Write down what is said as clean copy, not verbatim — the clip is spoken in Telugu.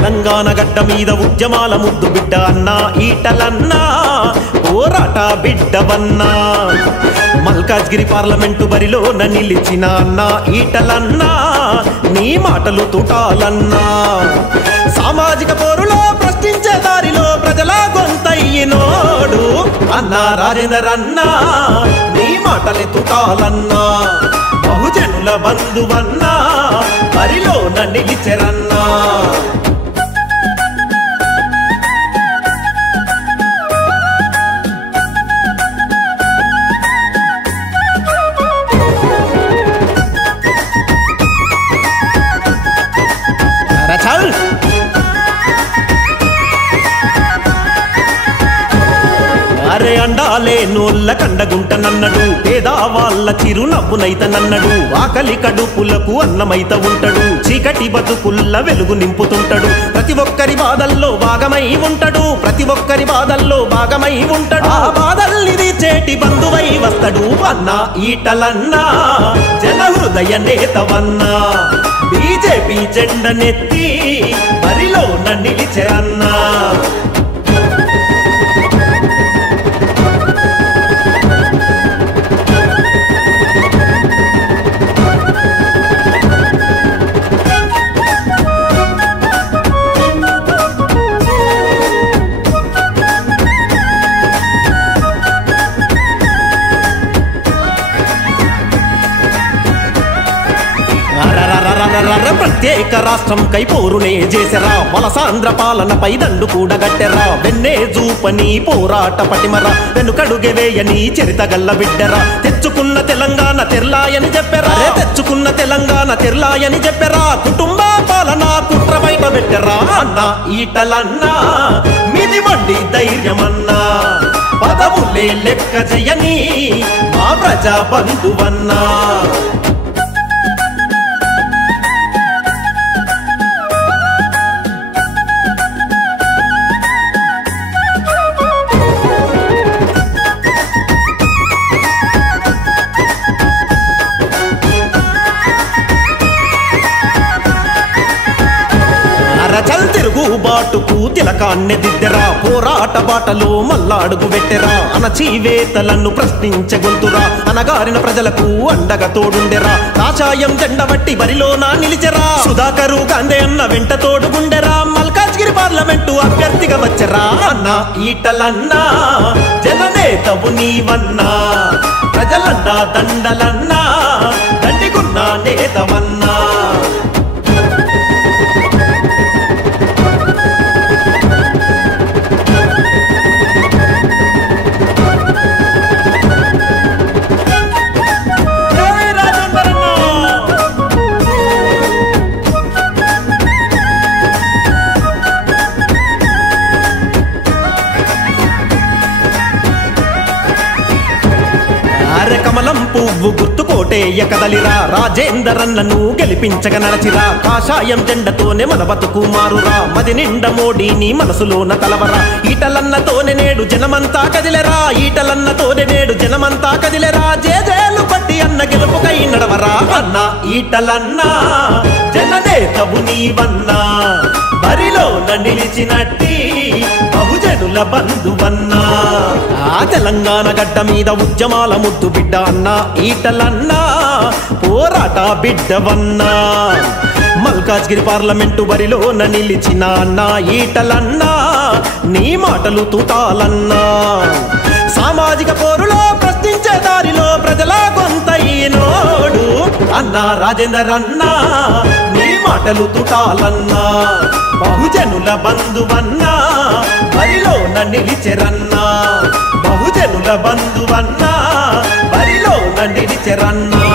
తెలంగాణ గడ్డ మీద ఉద్యమాల ముద్దు బిడ్డ అన్నా ఈటలన్నా పోరాట బిడ్డవన్నా మల్కాజ్గిరి పార్లమెంటు బరిలో నిలిచిన అన్నా ఈటలన్నా నీ మాటలు తుటాలన్నా సామాజిక పోరులో ప్రశ్నించే దారిలో ప్రజల గొంతయ్యినోడు అన్నా రాజేందర్ అన్నా నీ మాటలే తుటాలన్నా బహుజనుల బంధువన్నా బరిలో నిలిచెరన్నా అరే అండాలే నోళ్ళ కండగుంటనన్నడు పేదవాళ్ళ చిరునవ్వునైతనన్నడు ఆకలి కడుపులకు అన్నమైత ఉంటాడు చీకటి బతుకుల్ల వెలుగు నింపుతుంటాడు ప్రతి ఒక్కరి బాధల్లో భాగమై ఉంటాడు ప్రతి ఒక్కరి బాధల్లో భాగమై ఉంటాడు ఆ బాధల్ని తీర్చేటి బంధువై వస్తాడు అన్నా ఈటలన్నా జన హృదయ నేతవన్నా బీజేపీ జెండనెత్తి బరిలో నిలిచే అన్నా ప్రత్యేక రాష్ట్రం కై పోరునే చేసరా వలసాంధ్ర పాలనపై దండు కూడా గట్టెరా వెన్నే జూపని పోరాట పటిమరా వెనుకడుగే వేయని చరిత గల్ల బిడ్డరా తెచ్చుకున్న తెలంగాణ తెర్లాయని చెప్పెరా తెచ్చుకున్న తెలంగాణ తెర్లాయని చెప్పెరా కుటుంబ పాలన కుట్ర బయట పెట్టెరా అన్నా ఈటలన్నా మిది మండి ధైర్యమన్నా పదవులే లెక్క చెయ్యని మా ప్రజా బంధువన్నా తిరుగుబాటుకు తిలకాన్ని దిద్దెరా పోరాట బాటలో మల్లాడుగు పెట్టెరా అణచివేతలను ప్రశ్నించగొంతురా అనగారిన ప్రజలకు అండగా తోడుండెరా కాషాయం జెండ బట్టి బరిలోనా నిలిచెరా సుధాకరు గాంధీ అన్న వెంట తోడుగుండెరా మల్కాజ్గిరి పార్లమెంటు అభ్యర్థిగా వచ్చెరా అన్నా ఈటలన్నా జననేతవు నీవన్నా ప్రజలన్నా దండలన్నా దండిగున్నా నేతవన్నా కమలం పువ్వు గుర్తుకోటేయ కదలిరా రాజేందర్ అన్నను గెలిపించక నడచిరా కాషాయం జెండతోనే మన బతుకు మారురా మది నిండ మోడీని మనసులోన తలవరా ఈటలన్నతోనే నేడు జనమంతా కదిలెరా ఈటలన్నతోనే నేడు జనమంతా కదిలెరా జేజేలు బట్టి అన్న గెలుపుకై నడవరా అన్నా ఈటలన్నా జననేతవు నీవన్నా బరిలో నిలిచినట్టి బహుజనుల బంధువన్నా ఆ తెలంగాణ గడ్డ మీద ఉద్యమాల ముద్దు బిడ్డ అన్నా ఈటలన్నా పోరాట బిడ్డవన్నా మల్కాజ్గిరి పార్లమెంటు బరిలో నిలిచిన అన్నా ఈటలన్నా నీ మాటలు తుటాలన్నా సామాజిక పోరులో ప్రశ్నించే దారిలో ప్రజల గొంతయ్యినోడు అన్నా రాజేందర్ అన్నా నీ మాటలు తుటాలన్నా బహుజనుల బంధువన్నా బరిలో నిలిచెరన్నా బహుజనుల బంధువన్నా బరిలో నిలిచెరన్నా